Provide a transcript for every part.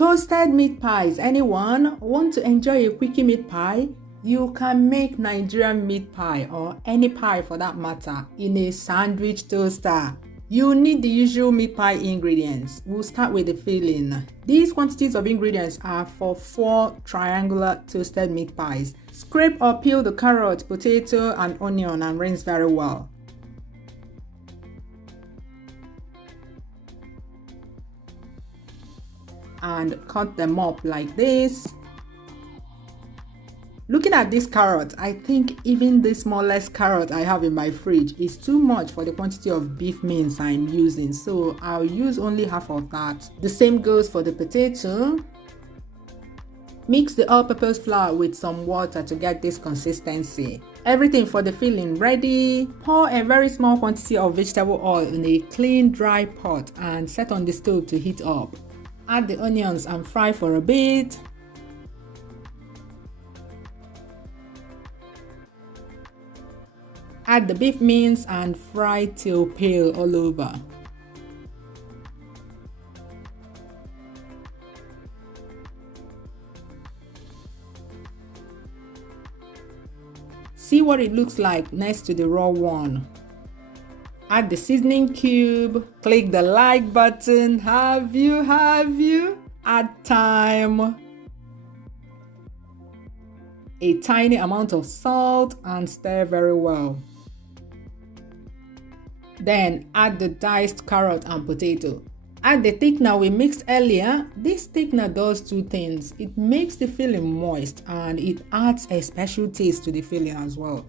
Toasted meat pies. Anyone want to enjoy a quickie meat pie? You can make Nigerian meat pie or any pie for that matter in a sandwich toaster. You need the usual meat pie ingredients. We'll start with the filling. These quantities of ingredients are for 4 triangular toasted meat pies. Scrape or peel the carrot, potato, and onion and rinse very well. And cut them up like this. Looking at this carrot, I think even the smallest carrot I have in my fridge is too much for the quantity of beef mince I'm using, so I'll use only half of that. The same goes for the potato. Mix the all-purpose flour with some water to get this consistency. Everything for the filling ready. Pour a very small quantity of vegetable oil in a clean dry pot and set on the stove to heat up. Add the onions and fry for a bit. Add the beef mince and fry till pale all over. See what it looks like next to the raw one. Add the seasoning cube. Click the like button. Have you? Add thyme. A tiny amount of salt and stir very well. Then add the diced carrot and potato. Add the thickener we mixed earlier. This thickener does 2 things. It makes the filling moist and it adds a special taste to the filling as well.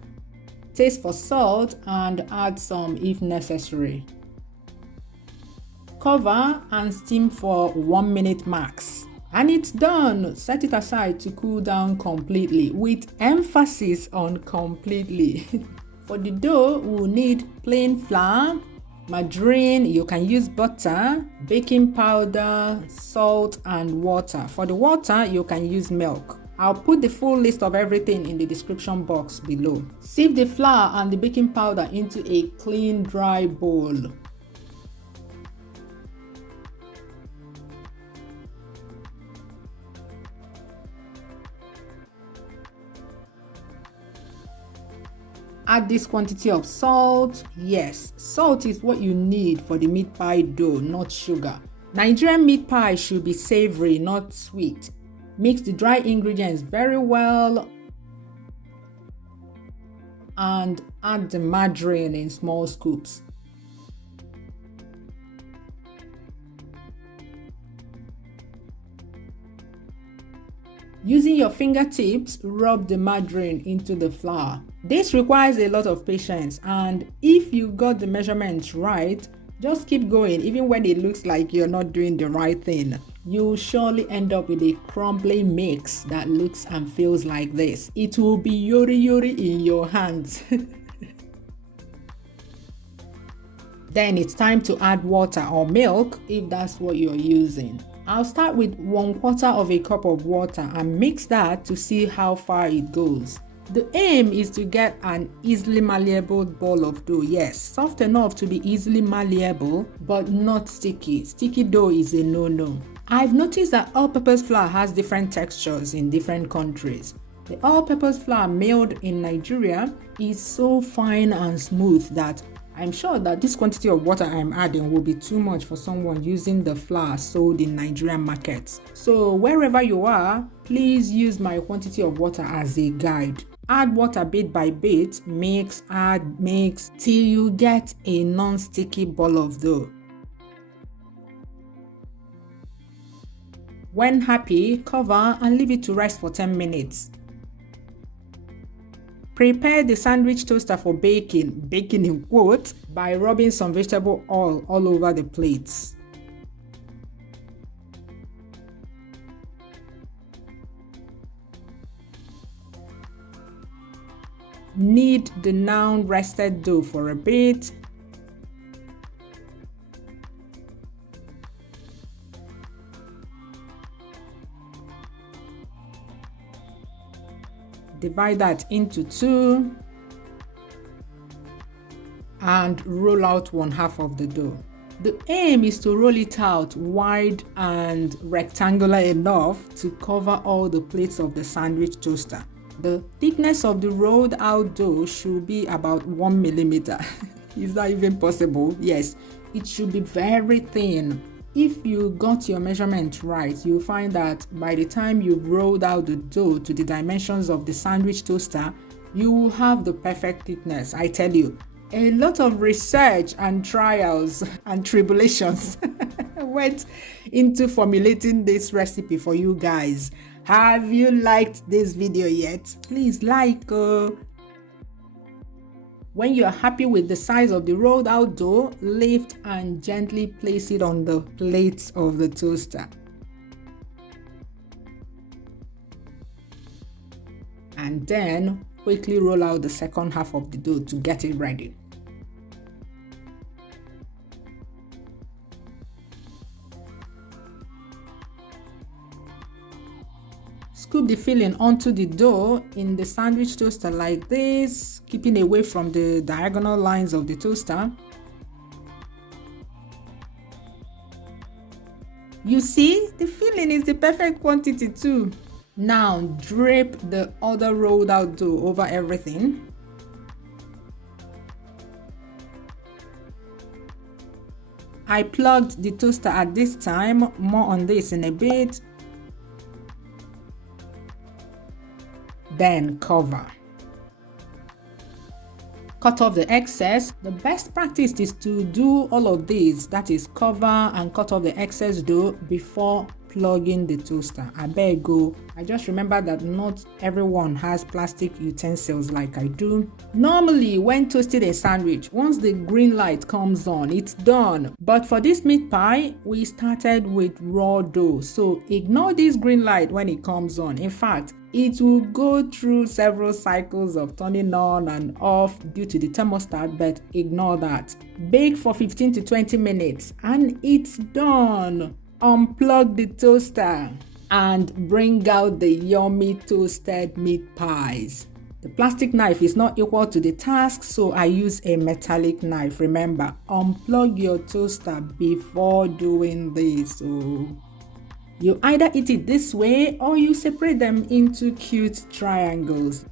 Taste for salt and add some if necessary. Cover and steam for 1 minute max. And it's done. Set it aside to cool down completely, with emphasis on completely. For the dough, we'll need plain flour, margarine, you can use butter, baking powder, salt, and water. For the water, you can use milk. I'll put the full list of everything in the description box below. Sieve the flour and the baking powder into a clean, dry bowl. Add this quantity of salt. Yes, salt is what you need for the meat pie dough, not sugar. Nigerian meat pie should be savory, not sweet. Mix the dry ingredients very well and add the margarine in small scoops. Using your fingertips, rub the margarine into the flour. This requires a lot of patience, and if you got the measurements right, just keep going even when it looks like you're not doing the right thing. You'll surely end up with a crumbly mix that looks and feels like this. It will be yori in your hands. Then it's time to add water or milk if that's what you're using. I'll start with 1/4 cup of water and mix that to see how far it goes. The aim is to get an easily malleable ball of dough. Yes, soft enough to be easily malleable, but not sticky. Sticky dough is a no-no. I've noticed that all-purpose flour has different textures in different countries. The all-purpose flour milled in Nigeria is so fine and smooth that I'm sure that this quantity of water I'm adding will be too much for someone using the flour sold in Nigerian markets. So wherever you are, please use my quantity of water as a guide. Add water bit by bit, mix till you get a non-sticky ball of dough. When happy, cover and leave it to rest for 10 minutes. Prepare the sandwich toaster for baking in quotes, by rubbing some vegetable oil all over the plates. Knead the now rested dough for a bit. Divide that into 2 and roll out 1/2 of the dough. The aim is to roll it out wide and rectangular enough to cover all the plates of the sandwich toaster. The thickness of the rolled out dough should be about 1 millimeter. Is that even possible? Yes, it should be very thin. If you got your measurement right, you'll find that by the time you've rolled out the dough to the dimensions of the sandwich toaster, you will have the perfect thickness. I tell you, a lot of research and trials and tribulations went into formulating this recipe for you guys. Have you liked this video yet? Please like. When you're happy with the size of the rolled out dough, lift and gently place it on the plates of the toaster. And then quickly roll out the second half of the dough to get it ready. Scoop the filling onto the dough in the sandwich toaster like this, keeping away from the diagonal lines of the toaster. You see, the filling is the perfect quantity too. Now drape the other rolled out dough over everything. I plugged the toaster at this time, more on this in a bit. Then cover. Cut off the excess. The best practice is to do all of these, that is cover and cut off the excess dough before plugging the toaster. I beg go. I just remember that not everyone has plastic utensils like I do. Normally, when toasting a sandwich, once the green light comes on, it's done. But for this meat pie, we started with raw dough, so ignore this green light when it comes on. In fact, it will go through several cycles of turning on and off due to the thermostat, but ignore that. Bake for 15 to 20 minutes and it's done. Unplug the toaster and bring out the yummy toasted meat pies. The plastic knife is not equal to the task, so I use a metallic knife. Remember, unplug your toaster before doing this. So you either eat it this way or you separate them into cute triangles.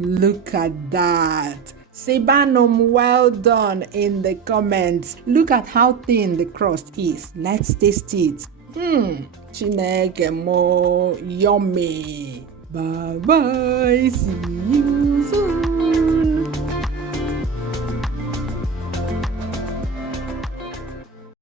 Look at that. Sebanum, well done in the comments. Look at how thin the crust is. Let's taste it. Chineke mo, yummy. Bye bye. See you.